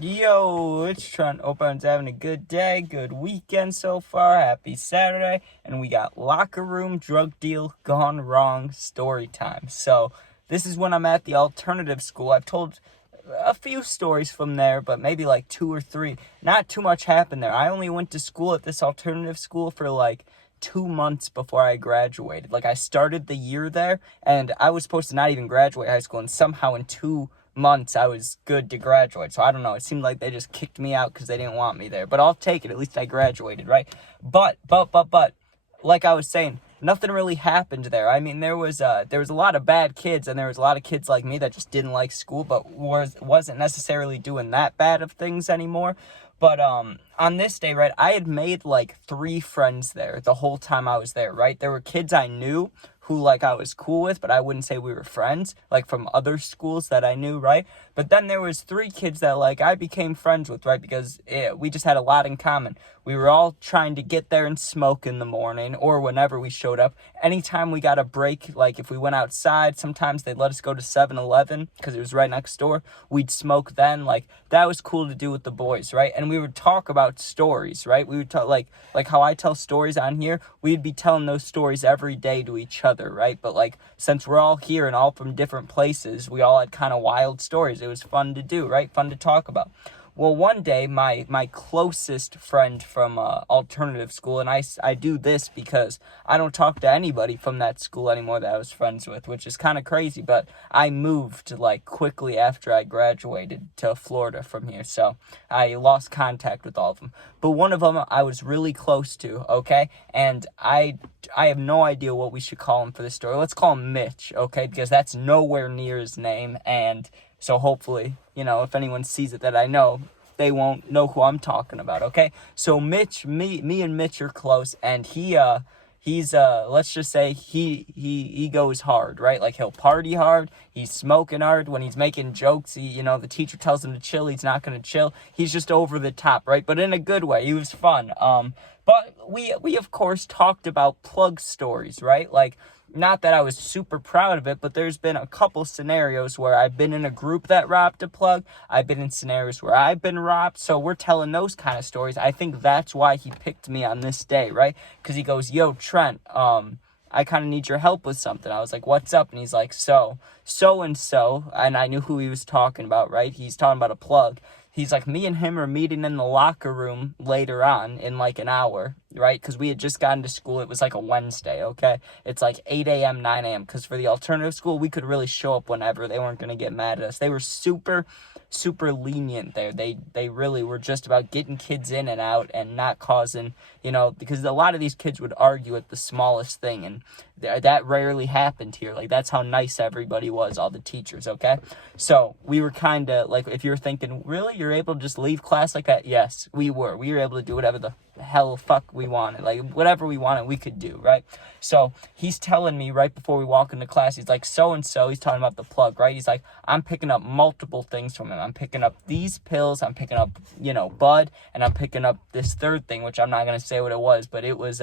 Yo, it's Trent. Hope everyone's having a good day, good weekend so far. Happy Saturday. And we got locker room drug deal gone wrong story time. So, this is when I'm at the alternative school. I've told a few stories from there, but maybe like two or three. Not too much happened there. I only went to school at this alternative school for like 2 months before I graduated. Like, I started the year there, and I was supposed to not even graduate high school, and somehow in 2 months I was good to graduate. So I don't know, it seemed like they just kicked me out because they didn't want me there, but I'll take it. At least I graduated, right? But like I was saying, nothing really happened there. I mean, there was a lot of bad kids, and there was a lot of kids like me that just didn't like school, but wasn't necessarily doing that bad of things anymore. But on this day, right, I had made like 3 friends there the whole time I was there, right? There were kids I knew who like I was cool with, but I wouldn't say we were friends, like from other schools that I knew, right? But then there was 3 kids that like I became friends with, right? Because we just had a lot in common. We were all trying to get there and smoke in the morning or whenever we showed up. Anytime we got a break, like if we went outside, sometimes they'd let us go to 7-Eleven because it was right next door. We'd smoke then. Like, that was cool to do with the boys, right? And we would talk about stories, right? We would talk like how I tell stories on here. We'd be telling those stories every day to each other, right? But like, since we're all here and all from different places, we all had kind of wild stories. It was fun to do, right? Fun to talk about. Well, one day, my closest friend from alternative school, and I do this because I don't talk to anybody from that school anymore that I was friends with, which is kind of crazy, but I moved, like, quickly after I graduated to Florida from here, so I lost contact with all of them. But one of them I was really close to, okay? And I have no idea what we should call him for this story. Let's call him Mitch, okay? Because that's nowhere near his name, and so hopefully, if anyone sees it that I know, they won't know who I'm talking about, okay? So Mitch, me and Mitch are close, and he's let's just say he goes hard, right? Like, he'll party hard, he's smoking hard. When he's making jokes, the teacher tells him to chill, he's not gonna chill. He's just over the top, right? But in a good way. He was fun. But we of course talked about plug stories, right? Like, not that I was super proud of it, but there's been a couple scenarios where I've been in a group that robbed a plug. I've been in scenarios where I've been robbed. So we're telling those kind of stories. I think that's why he picked me on this day, right? Because he goes, "Yo, Trent, I kind of need your help with something." I was like, "What's up?" And he's like, so and so. And I knew who he was talking about, right? He's talking about a plug. He's like, "Me and him are meeting in the locker room later on in like an hour," right? Because we had just gotten to school. It was like a Wednesday, okay? It's like 8 a.m., 9 a.m. Because for the alternative school, we could really show up whenever. They weren't going to get mad at us. They were super, super lenient there. They really were just about getting kids in and out and not causing, because a lot of these kids would argue at the smallest thing. And that rarely happened here. Like, that's how nice everybody was, all the teachers, okay? So we were kind of like, if you're thinking, really, you're able to just leave class like that? Yes, we were. We were able to do whatever the hell fuck we wanted. Like, whatever we wanted, we could do, right? So he's telling me right before we walk into class, he's like, so-and-so, he's talking about the plug, right? He's like, I'm picking up multiple things from him. I'm picking up these pills, I'm picking up, bud, and I'm picking up this third thing, which I'm not going to say what it was, but it was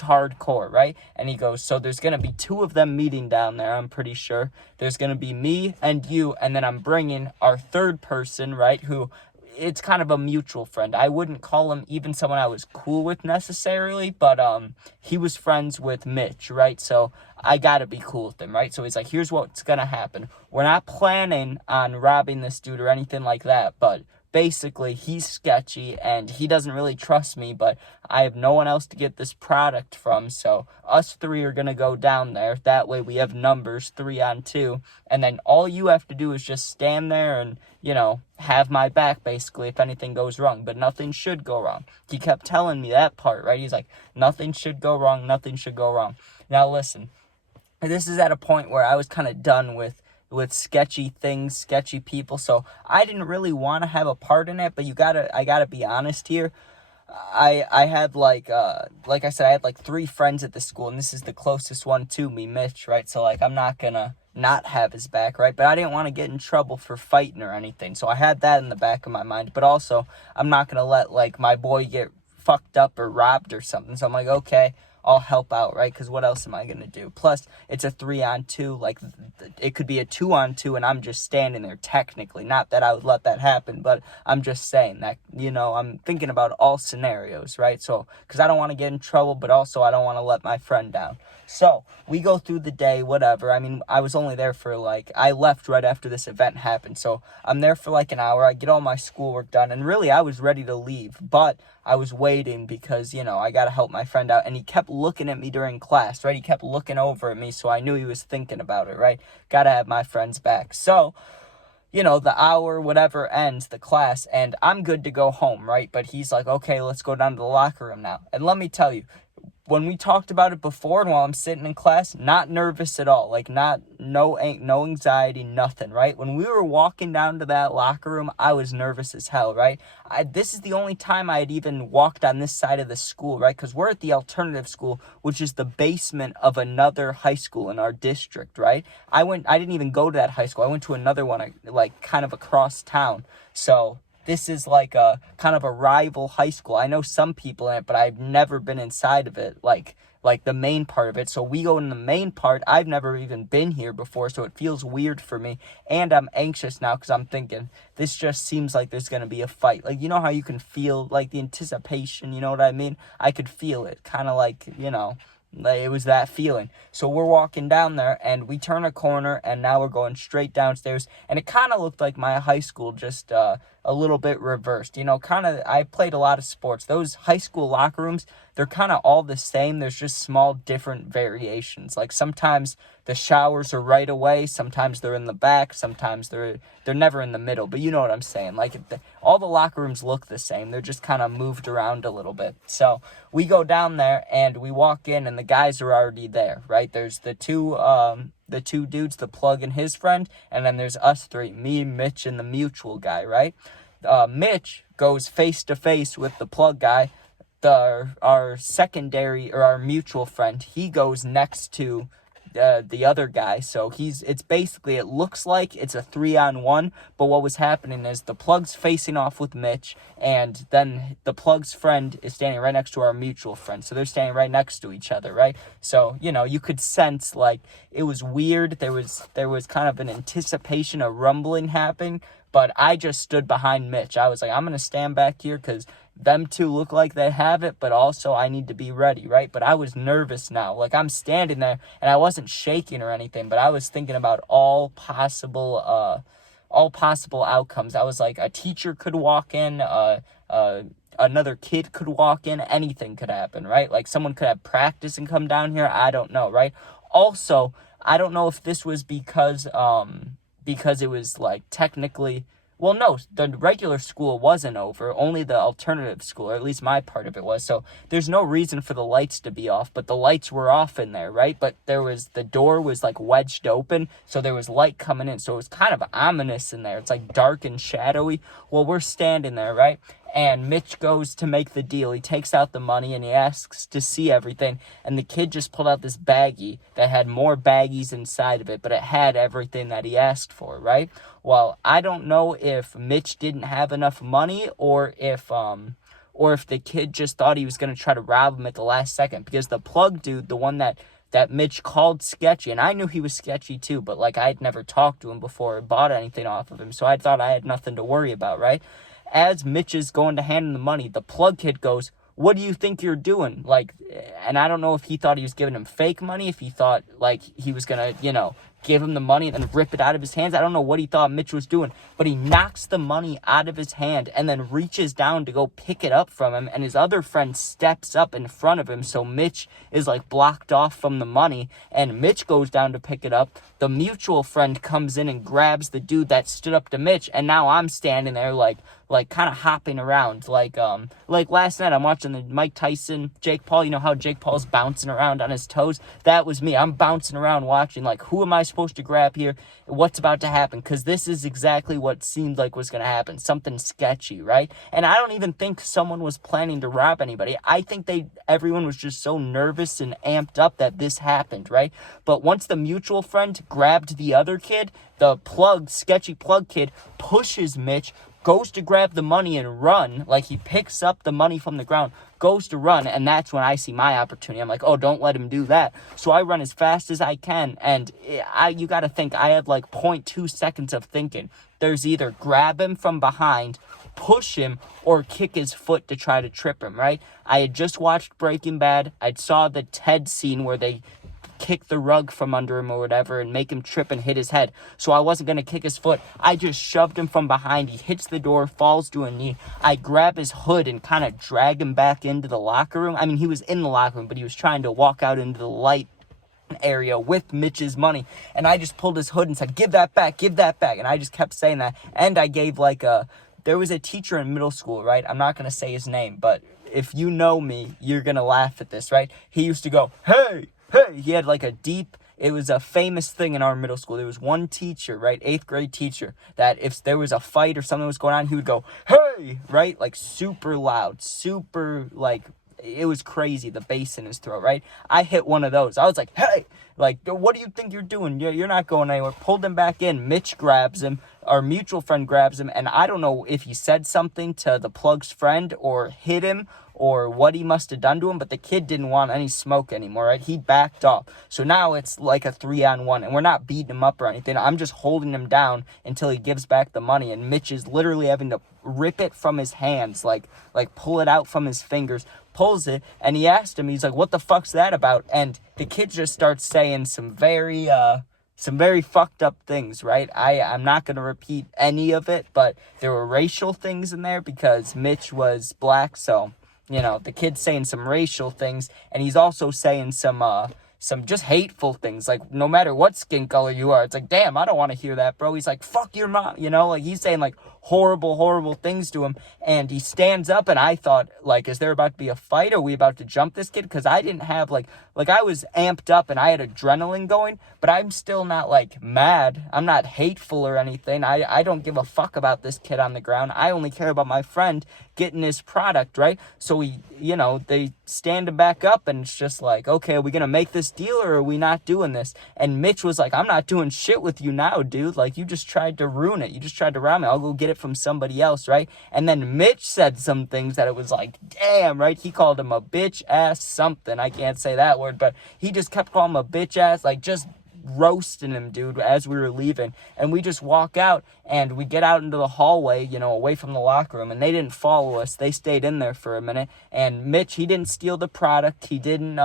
hardcore, right? And he goes, so there's going to be 2 of them meeting down there, I'm pretty sure. There's going to be me and you, and then I'm bringing our third person, right, who it's kind of a mutual friend. I wouldn't call him even someone I was cool with necessarily, but he was friends with Mitch, right? So I got to be cool with him, right? So he's like, here's what's going to happen. We're not planning on robbing this dude or anything like that, but basically, he's sketchy, and he doesn't really trust me, but I have no one else to get this product from, so us 3 are going to go down there. That way we have numbers, 3 on 2, and then all you have to do is just stand there and, have my back, basically, if anything goes wrong, but nothing should go wrong. He kept telling me that part, right? He's like, nothing should go wrong, nothing should go wrong. Now, listen, this is at a point where I was kind of done with sketchy things, sketchy people. So I didn't really want to have a part in it, but I gotta be honest here. I had like I said, I had like 3 friends at the school, and this is the closest one to me, Mitch, right? So like, I'm not gonna not have his back, right? But I didn't want to get in trouble for fighting or anything. So I had that in the back of my mind, but also I'm not gonna let like my boy get fucked up or robbed or something. So I'm like, okay, I'll help out, right? Because what else am I going to do? Plus, it's a 3-on-2. Like, it could be a 2-on-2, and I'm just standing there technically. Not that I would let that happen, but I'm just saying that, I'm thinking about all scenarios, right? So, because I don't want to get in trouble, but also I don't want to let my friend down. So, we go through the day, whatever. I mean, I was only there for, I left right after this event happened. So, I'm there for, an hour. I get all my schoolwork done. And really, I was ready to leave. But I was waiting because, I got to help my friend out. And he kept looking at me during class, right? He kept looking over at me. So, I knew he was thinking about it, right? Got to have my friends back. So, the hour, whatever, ends, the class, and I'm good to go home, right? But he's like, okay, let's go down to the locker room now. And let me tell you, when we talked about it before and while I'm sitting in class, not nervous at all. No anxiety, nothing, right? When we were walking down to that locker room, I was nervous as hell, right? This is the only time I had even walked on this side of the school, right? Because we're at the alternative school, which is the basement of another high school in our district, right? I didn't even go to that high school. I went to another one, kind of across town. So this is a kind of a rival high school. I know some people in it, but I've never been inside of it, like the main part of it. So we go in the main part. I've never even been here before, so it feels weird for me. And I'm anxious now because I'm thinking, this just seems like there's going to be a fight. You know how you can feel, the anticipation, you know what I mean? I could feel it, kind of it was that feeling. So we're walking down there, and we turn a corner, and now we're going straight downstairs. And it kind of looked like my high school, just a little bit reversed. I played a lot of sports. Those high school locker rooms, they're kind of all the same. There's just small different variations. Sometimes the showers are right away. Sometimes they're in the back. Sometimes they're never in the middle. But you know what I'm saying. All the locker rooms look the same. They're just kind of moved around a little bit. So we go down there, and we walk in, and the guys are already there, right? There's the two dudes, the plug and his friend, and then there's us three, me, Mitch, and the mutual guy, right? Mitch goes face to face with the plug guy. Our secondary, or our mutual friend, he goes next to the other guy. So it looks like it's a 3-on-1, but what was happening is the plug's facing off with Mitch, and then the plug's friend is standing right next to our mutual friend. So they're standing right next to each other, right? So, you could sense, it was weird. There was kind of an anticipation, a rumbling happening, but I just stood behind Mitch. I was like, I'm going to stand back here because them two look like they have it, but also I need to be ready, right? But I was nervous now. I'm standing there, and I wasn't shaking or anything, but I was thinking about all possible outcomes. I was like, a teacher could walk in, another kid could walk in, anything could happen, right? Someone could have practice and come down here. I don't know, right? Also, I don't know if this was because it was technically, well, no, the regular school wasn't over, only the alternative school, or at least my part of it was. So there's no reason for the lights to be off, but the lights were off in there, right? But the door was wedged open, so there was light coming in. So it was kind of ominous in there. It's dark and shadowy. Well, we're standing there, right? And Mitch goes to make the deal. He takes out the money, and he asks to see everything. And the kid just pulled out this baggie that had more baggies inside of it, but it had everything that he asked for, right? Well, I don't know if Mitch didn't have enough money, or if the kid just thought he was going to try to rob him at the last second. Because the plug dude, the one that Mitch called sketchy, and I knew he was sketchy too, but I had never talked to him before or bought anything off of him, so I thought I had nothing to worry about, right? As Mitch is going to hand him the money, the plug kid goes, "What do you think you're doing?" And I don't know if he thought he was giving him fake money, if he thought, he was going to, give him the money and then rip it out of his hands. I don't know what he thought Mitch was doing, but he knocks the money out of his hand and then reaches down to go pick it up from him, and his other friend steps up in front of him, so Mitch is blocked off from the money, and Mitch goes down to pick it up. The mutual friend comes in and grabs the dude that stood up to Mitch, and now I'm standing there kind of hopping around, like last night I'm watching the Mike Tyson, Jake Paul. You know how Jake Paul's bouncing around on his toes? That was me. I'm bouncing around watching, who am I supposed to grab here? What's about to happen? Because this is exactly what seemed like was going to happen. Something sketchy, right? And I don't even think someone was planning to rob anybody. I think everyone was just so nervous and amped up that this happened, right? But once the mutual friend grabbed the other kid, the sketchy plug kid pushes Mitch, goes to grab the money and run. Like, he picks up the money from the ground, goes to run, and that's when I see my opportunity. I'm like, oh, don't let him do that. So I run as fast as I can, and you gotta think, I had like 0.2 seconds of thinking. There's either grab him from behind, push him, or kick his foot to try to trip him, right? I had just watched Breaking Bad. I saw the Ted scene where they kick the rug from under him or whatever and make him trip and hit his head. So I wasn't going to kick his foot. I just shoved him from behind. He hits the door, falls to a knee. I grab his hood and kind of drag him back into the locker room. I mean, he was in the locker room, but he was trying to walk out into the light area with Mitch's money, and I just pulled his hood and said, give that back, and I just kept saying that. And I gave there was a teacher in middle school, right? I'm not gonna say his name, but if you know me, you're gonna laugh at this, right? He used to go, hey, he had like it was a famous thing in our middle school. There was one teacher, right, 8th grade teacher, that if there was a fight or something was going on, he would go, hey, right, like super loud, super, like, it was crazy, the bass in his throat, right? I hit one of those. I was like, hey, like, what do you think you're doing? You're not going anywhere. Pulled him back in. Mitch grabs him. Our mutual friend grabs him. And I don't know if he said something to the plug's friend or hit him or what he must have done to him, but the kid didn't want any smoke anymore, right? He backed off. So now it's like a 3-on-1, and we're not beating him up or anything. I'm just holding him down until he gives back the money, and Mitch is literally having to rip it from his hands, like pull it out from his fingers, pulls it, and he asked him, he's like, what the fuck's that about? And the kid just starts saying some very fucked up things, right? I'm not going to repeat any of it, but there were racial things in there because Mitch was black, so, you know, the kid's saying some racial things, and he's also saying some just hateful things, like, no matter what skin color you are. It's like, damn, I don't want to hear that, bro. He's like, fuck your mom, you know, like, he's saying, like, horrible things to him, and he stands up, and I thought, like, is there about to be a fight? Are we about to jump this kid? Because I didn't have, like, I was amped up, and I had adrenaline going, but I'm still not, like, mad. I'm not hateful or anything. I don't give a fuck about this kid on the ground. I only care about my friend getting his product, right? So they stand him back up, and it's just like, okay, are we gonna make this deal, or are we not doing this? And Mitch was like, I'm not doing shit with you now, dude. Like, you just tried to ruin it. You just tried to rob me. I'll go get it from somebody else, right? And then Mitch said some things that it was like, damn, right? He called him a bitch ass something. I can't say that word, but he just kept calling him a bitch ass, like, just roasting him, dude, as we were leaving. And we just walk out, and we get out into the hallway, away from the locker room, and they didn't follow us. They stayed in there for a minute. And Mitch, he didn't steal the product. He didn't,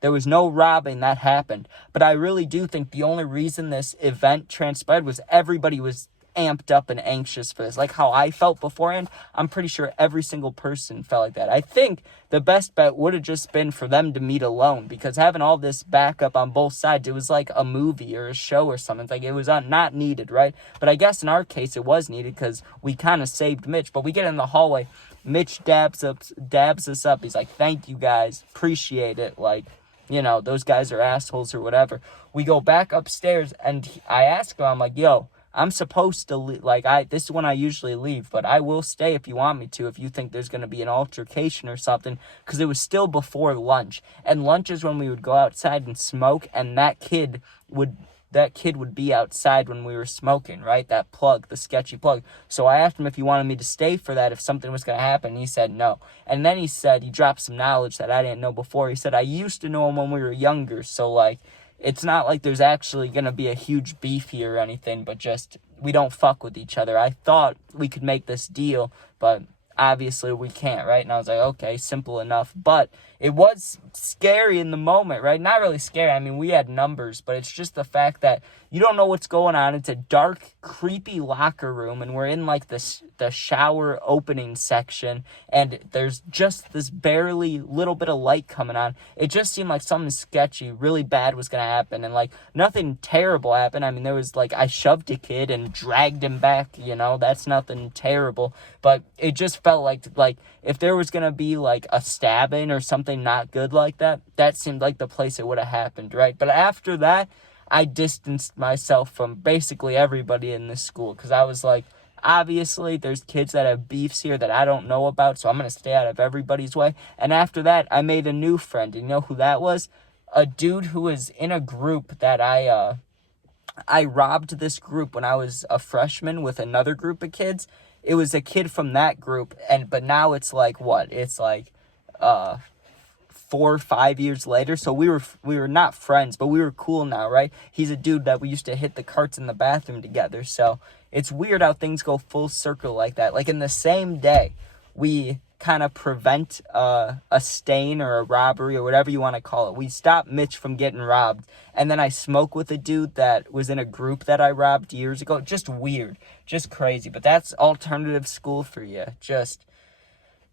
there was no robbing that happened. But I really do think the only reason this event transpired was everybody was amped up and anxious for this. Like how I felt beforehand, I'm pretty sure every single person felt like that. I think the best bet would have just been for them to meet alone, because having all this backup on both sides, it was like a movie or a show or something. Like, it was not needed, right? But I guess in our case it was needed because we kind of saved Mitch. But we get in the hallway, Mitch dabs us up. He's like, thank you guys, appreciate it. Like, those guys are assholes or whatever. We go back upstairs, and I ask him, I'm like, yo, I'm supposed to leave. Like, this is when I usually leave, but I will stay if you want me to, if you think there's going to be an altercation or something, because it was still before lunch, and lunch is when we would go outside and smoke, and that kid would be outside when we were smoking, right? That plug, the sketchy plug. So I asked him if he wanted me to stay for that, if something was going to happen. He said no. And then he dropped some knowledge that I didn't know before. He said, I used to know him when we were younger, so, like, it's not like there's actually going to be a huge beef here or anything, but just we don't fuck with each other. I thought we could make this deal, but obviously we can't, right? And I was like, okay, simple enough. But it was scary in the moment, right? Not really scary. I mean, we had numbers, but it's just the fact that you don't know what's going on. It's a dark, creepy locker room, and we're in, like, the shower opening section, and there's just this barely little bit of light coming on. It just seemed like something sketchy, really bad was going to happen, and, like, nothing terrible happened. I mean, there was, like, I shoved a kid and dragged him back, that's nothing terrible, but it just felt like if there was going to be, like, a stabbing or something not good like that, that seemed like the place it would have happened, right? But after that, I distanced myself from basically everybody in this school, because I was like, obviously there's kids that have beefs here that I don't know about, so I'm going to stay out of everybody's way. And after that, I made a new friend. You know who that was? A dude who was in a group that I robbed this group when I was a freshman with another group of kids. it was a kid from that group, but now it's like what? It's like 4 or 5 years later, so we were not friends, but we were cool now, right? He's a dude that we used to hit the carts in the bathroom together. So it's weird how things go full circle like that. Like in the same day, we kind of prevent a stain or a robbery or whatever you want to call it. We stop Mitch from getting robbed, and then I smoke with a dude that was in a group that I robbed years ago. Just weird, just crazy. But that's alternative school for you. Just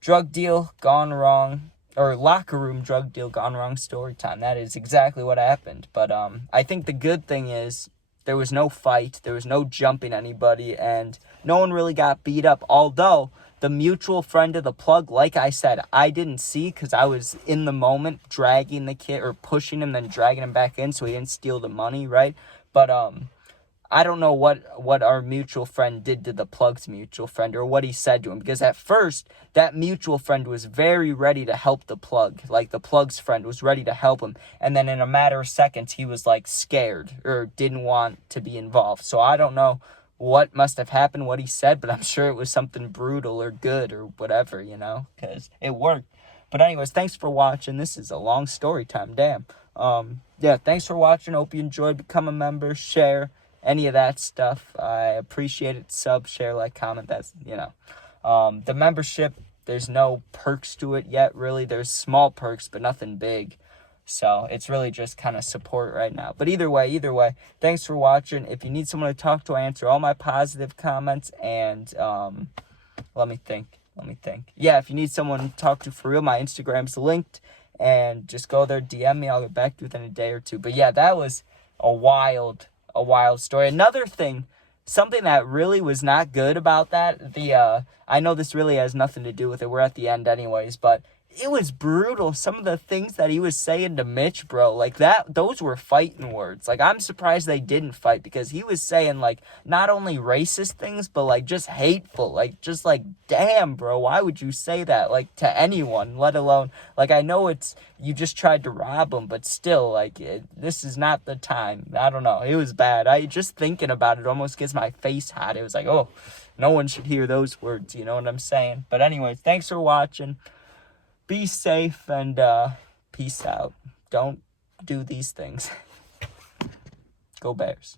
drug deal gone wrong, or locker room drug deal gone wrong, story time. That is exactly what happened. But I think the good thing is there was no fight, there was no jumping anybody, and no one really got beat up. Although the mutual friend of the plug, like I said, I didn't see because I was in the moment dragging the kid or pushing him, then dragging him back in so he didn't steal the money, right? But I don't know what our mutual friend did to the plug's mutual friend or what he said to him, because at first that mutual friend was very ready to help the plug. Like the plug's friend was ready to help him, and then in a matter of seconds he was like scared or didn't want to be involved. So I don't know what must have happened, what he said, but I'm sure it was something brutal or good or whatever, because it worked. But anyways, thanks for watching. This is a long story time, damn. Yeah, thanks for watching. Hope you enjoyed. Become a member, share, any of that stuff. I appreciate it. Sub, share, like, comment. That's, the membership, there's no perks to it yet, really. There's small perks, but nothing big. So it's really just kind of support right now. But either way, thanks for watching. If you need someone to talk to, I answer all my positive comments. And let me think. Yeah, if you need someone to talk to for real, my Instagram's linked. And just go there, DM me. I'll get back to you within a day or two. But yeah, that was a wild story. Another thing, something that really was not good about that, I know this really has nothing to do with it. We're at the end anyways, but it was brutal. Some of the things that he was saying to Mitch, bro, like those were fighting words. Like, I'm surprised they didn't fight, because he was saying, like, not only racist things, but, like, just hateful. Like, just, like, damn, bro, why would you say that, like, to anyone, let alone, like, I know you just tried to rob him, but still, like, this is not the time. I don't know. It was bad. Just thinking about it almost gets my face hot. It was like, oh, no one should hear those words, you know what I'm saying? But anyways, thanks for watching. Be safe and peace out. Don't do these things. Go Bears.